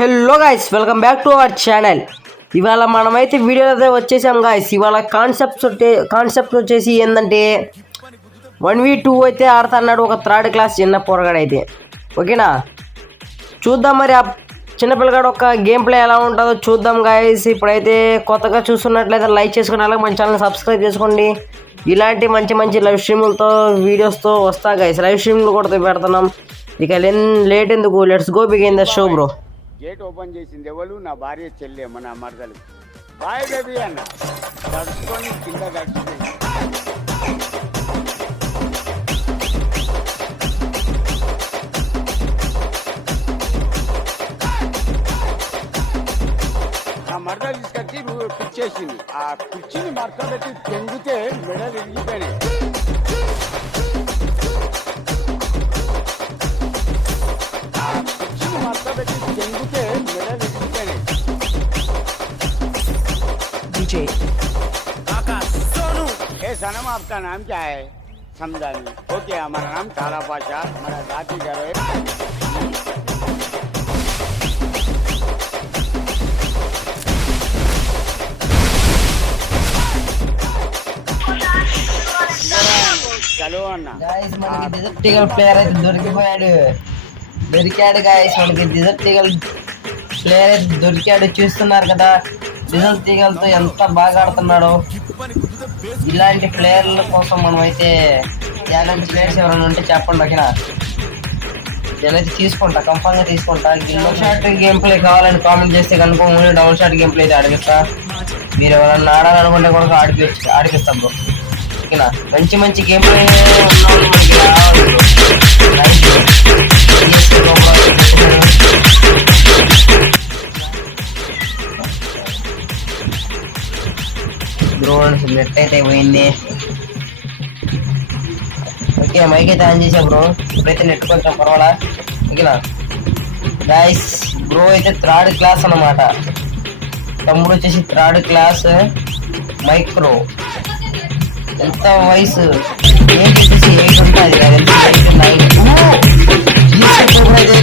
Hello guys, welcome back to our channel. ఇవాళ మనమైతే video అయితే వచ్చేసాం గైస్. ఇవాళ కాన్సెప్ట్ వచ్చేసి ఏంటంటే 1v2 అయితే ఆడుతున్నాడు ఒక థర్డ్ క్లాస్ చిన్న పోరగాడైతే. ఓకేనా, చూద్దాం మరి ఆ చిన్నపిల్లగాడు ఒక గేమ్ ప్లే ఎలా ఉంటుందో చూద్దాం గైస్. ఇప్పుడైతే కొత్తగా చూస్తున్నట్లయితే లైక్ చేసుకుని అలాగే మన ఛానల్ సబ్స్క్రైబ్ చేసుకోండి. ఇలాంటి మంచి మంచి లైవ్ స్ట్రీములతో వీడియోస్తో వస్తా గైస్. లైవ్ స్ట్రీమ్లు కూడా పెడుతున్నాం. ఇక లేట్ ఎందుకు, let's go begin the show bro. Gate open చేసింది ఎవరు? నా భార్య చెల్లి, మన మరదలు. బాయ్ బేబీ అన్న తడుచుకొని కింద కట్టుకుంది. ఆ మరదలు తీసుకొచ్చి పిచ్చేసింది. ఆ పిచ్చిని మరత పెట్టి తెంగితే మెడలు విరిగిపోయినాయి. सनम आपका नाम क्या है? समझानी. ओके, हमारा नाम काला पाशा, हमारा जाति घर है. చలో అన్న. గైస్, మనకి డిజర్ట్ ఈగల్ ప్లేయర్ అయితే దొరికాడు గైస్. మనకి డిజర్ట్ ఈగల్ ప్లేయర్ అయితే దొరికాడు. చూస్తున్నారు కదా డిజర్ట్ ఈగల్తో ఎంత బాగా ఆడుతున్నాడో. ఇలాంటి ప్లేయర్ల కోసం మనం అయితే ఇలాంటి ప్లేయర్స్ ఎవరైనా ఉంటే చెప్పండి. ఓకేనా, నేనైతే తీసుకుంటా, కంఫర్ట్గా తీసుకుంటా. డబుల్ షాట్ గేమ్ ప్లే కావాలని కామెంట్ చేస్తే కనుక only double shot game play అయితే ఆడిపిస్తా. మీరు ఎవరైనా ఆడాలనుకుంటే కూడా ఆడిపిస్తాం బ్రో. ఓకేనా, మంచి మంచి గేమ్ ప్లే బ్రో. నెట్ అయితే పోయింది. ఓకే, మైక్ అయితే ఆన్ చేసా బ్రో. ఇప్పుడైతే నెట్ కొంచెం పర్వాలా. ఓకేనా గైస్, బ్రో అయితే థర్డ్ క్లాస్ అన్నమాట. తమ్ముడు వచ్చేసి థర్డ్ క్లాస్ మైక్రో. ఎంత వయసు? 8 వచ్చేసి 8 ఉంటుంది. 8 9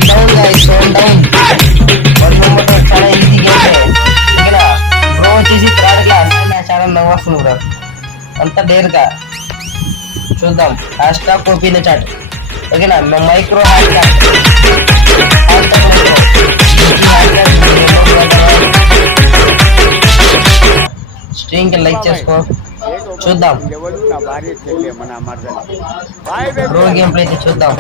డౌన్ గైస్, డౌన్ 1 నెంబర్. చాలా ఈజీ గేమ్. ఓకేనా, బ్రో వచ్చేసి థర్డ్ క్లాస్. చాలా నవ్వు వస్తుంది బ్రో, అంత డేర్గా. చూద్దాం. హ్యాష్ ట్యాగ్ ఓపీన చాట్. ఓకేనా, మైక్రో హ్యాష్ ట్యాగ్ స్ట్రీమ్ కి లైక్ చేసుకో. చూద్దాం బ్రో గేమ్ ప్లే అయితే చూద్దాం.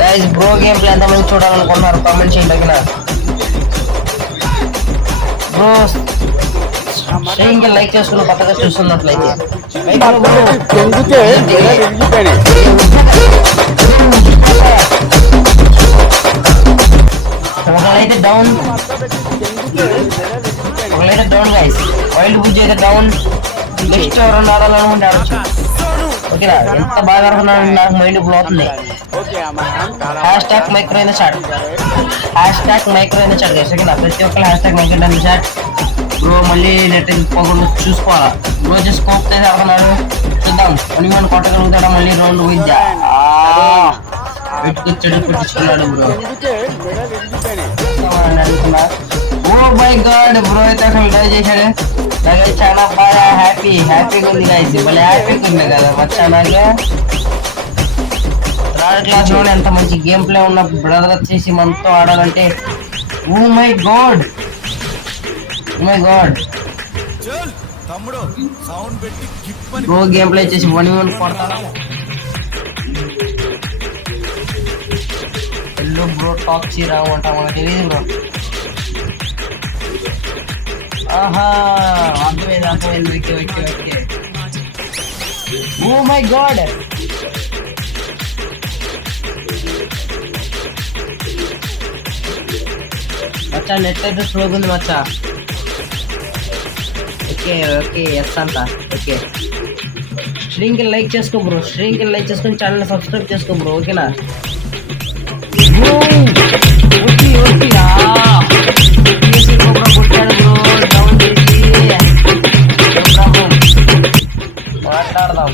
గైస్, బ్రో గేమ్ ప్లే ఎంతమంది చూడాలనుకుంటున్నారు కామెంట్ చేయండి. ఓకేనా బ్రో, స్ట్రీమ్ కి లైక్ చేసుకుని కొత్తగా చూస్తున్నట్లయితే ఒకళ్ళైతే డౌన్, ఒకళ్ళైతే డౌన్ గైస్. వైల్డ్ బుజ్ అయితే డౌన్. నెక్స్ట్ ఎవరైనా ఆడాలనుకుంటే ఆడచ్చు. ఓకేనా, ఎంత బాగా ఆడుతున్నాడు నాకు మైండ్ బ్లో అవుతుంది. హ్యాష్ ట్యాగ్ మైక్రో అయిన చాట్, హ్యాష్ ట్యాగ్ మైక్రో అయిన చాట్ గైస్. ఓకేనా, ప్రతి ఒక్కరు హ్యాష్ ట్యాగ్ మైక్రో అయిన చాట్ బ్రో. మళ్ళీ నెట్ పోకుండా చూసుకోవాలా. బ్రో వచ్చి స్కోప్ అయితే ఆడుతున్నాడు. చూద్దాం 1v1 కొట్టగలుగుతాడా. మళ్ళీ రౌండ్ పోయిద్దా? పెట్టుకొచ్చాడు, పెట్టించుకున్నాడు bro. Oh my god, bro అయితే అసలు ట్రై చేశాడు. నాకు చాలా బాగా హ్యాపీగా ఉంది గైస్. మళ్ళీ హ్యాపీగా ఉంది కదా వచ్చానాగా. థర్డ్ క్లాస్ లోనే ఎంత మంచి గేమ్ ప్లే ఉన్న బ్రదర్ వచ్చేసి మనతో ఆడాలంటే oh my god, bro game play చేసి 1v1 కొడతాను. ఎల్లో బ్రో టాక్ రావంటా మనకు తెలియదు బ్రో. ఆహా, అర్థమైంది. Okay. Oh my God, Maccha net అయితే స్లోగా ఉంది మచ్చా. ఓకే ఎస్ అంట. ఓకే, స్ట్రీమ్ కి లైక్ చేసుకో బ్రో. స్ట్రీమ్ కి లైక్ చేసుకొని ఛానల్ సబ్స్క్రైబ్ చేసుకో బ్రో. ఓకేనా, మాట్లాడదాం.